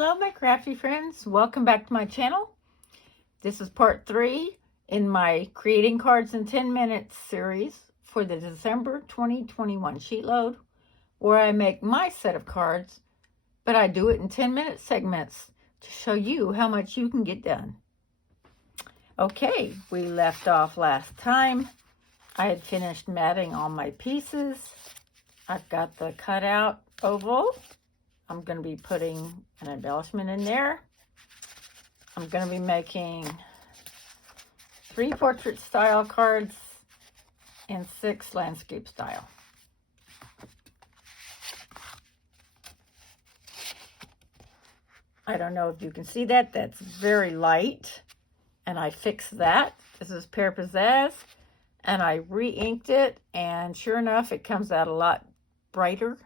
Hello my crafty friends, welcome back to my channel. This is part 3 in my Creating Cards in 10 Minutes series for the December 2021 sheet load, where I make my set of cards, but I do it in 10-minute segments to show you how much you can get done. Okay, we left off last time. I had finished matting all my pieces. I've got the cutout oval. I'm going to be putting an embellishment in there. I'm going to be making 3 portrait style cards and 6 landscape style. I don't know if you can see that. That's very light. And I fixed that. This is Pear Pizzazz. And I re-inked it. And sure enough, it comes out a lot brighter.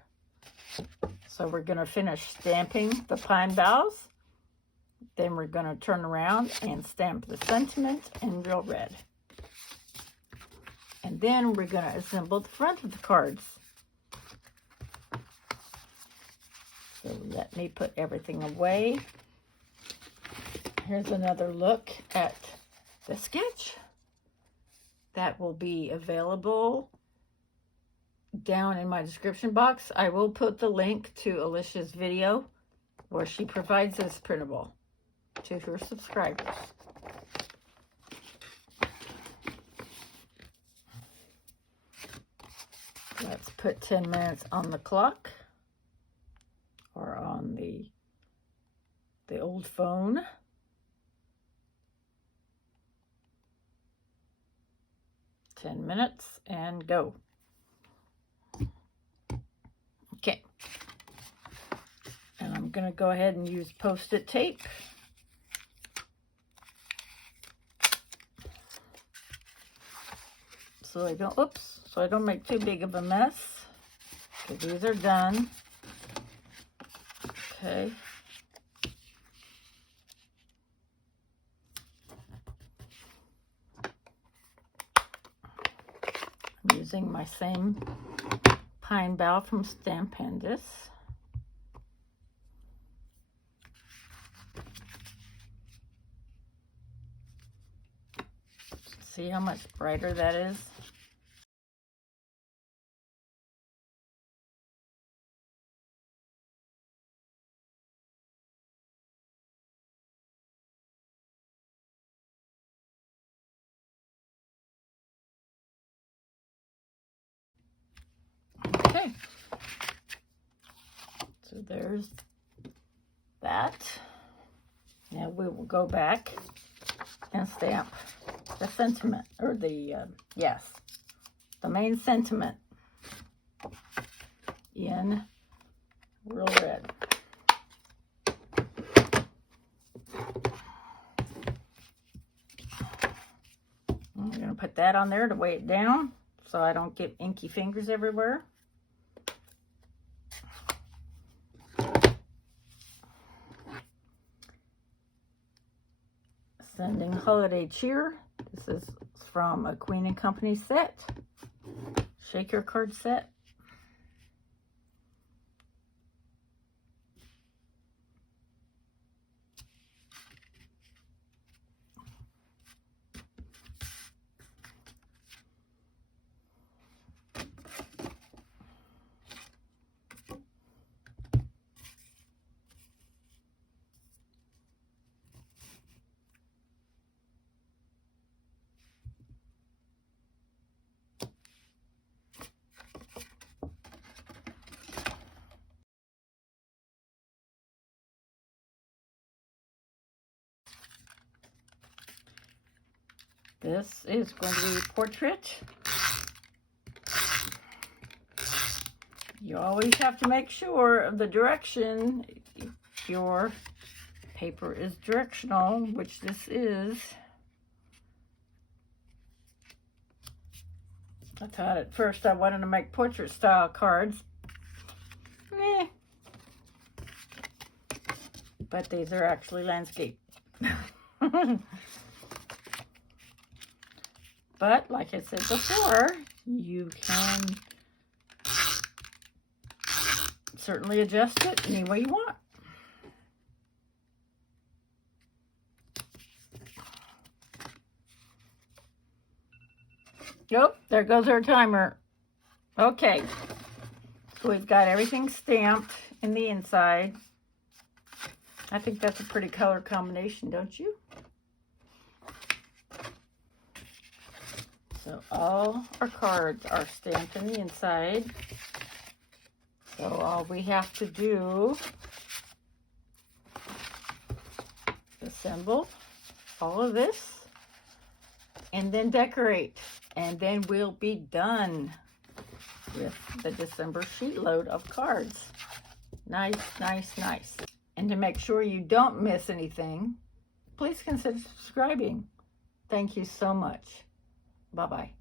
So we're going to finish stamping the pine boughs. Then we're going to turn around and stamp the sentiment in real red. And then we're going to assemble the front of the cards. So let me put everything away. Here's another look at the sketch. That will be available down in my description box. I will put the link to Alicia's video where she provides this printable to her subscribers. Let's put 10 minutes on the clock or on the old phone. Ten minutes and go. Okay, and I'm going to go ahead and use Post-it tape. So I don't make too big of a mess. Okay, these are done. Okay. I'm using my same pine bough from Stampendous. See how much brighter that is? Okay, so there's that. Now we will go back and stamp the sentiment, or the main sentiment in real red. I'm going to put that on there to weigh it down so I don't get inky fingers everywhere. Sending holiday cheer. This is from a Queen and Company set. Shaker card set. This is going to be portrait. You always have to make sure of the direction. If your paper is directional, which this is. I thought at first I wanted to make portrait style cards. But these are actually landscape. But like I said before, you can certainly adjust it any way you want. Nope, there goes our timer. Okay, so we've got everything stamped in the inside. I think that's a pretty color combination, don't you? So all our cards are stamped in the inside. So all we have to do is assemble all of this and then decorate. And then we'll be done with the December sheet load of cards. Nice, nice, nice. And to make sure you don't miss anything, please consider subscribing. Thank you so much. Bye-bye.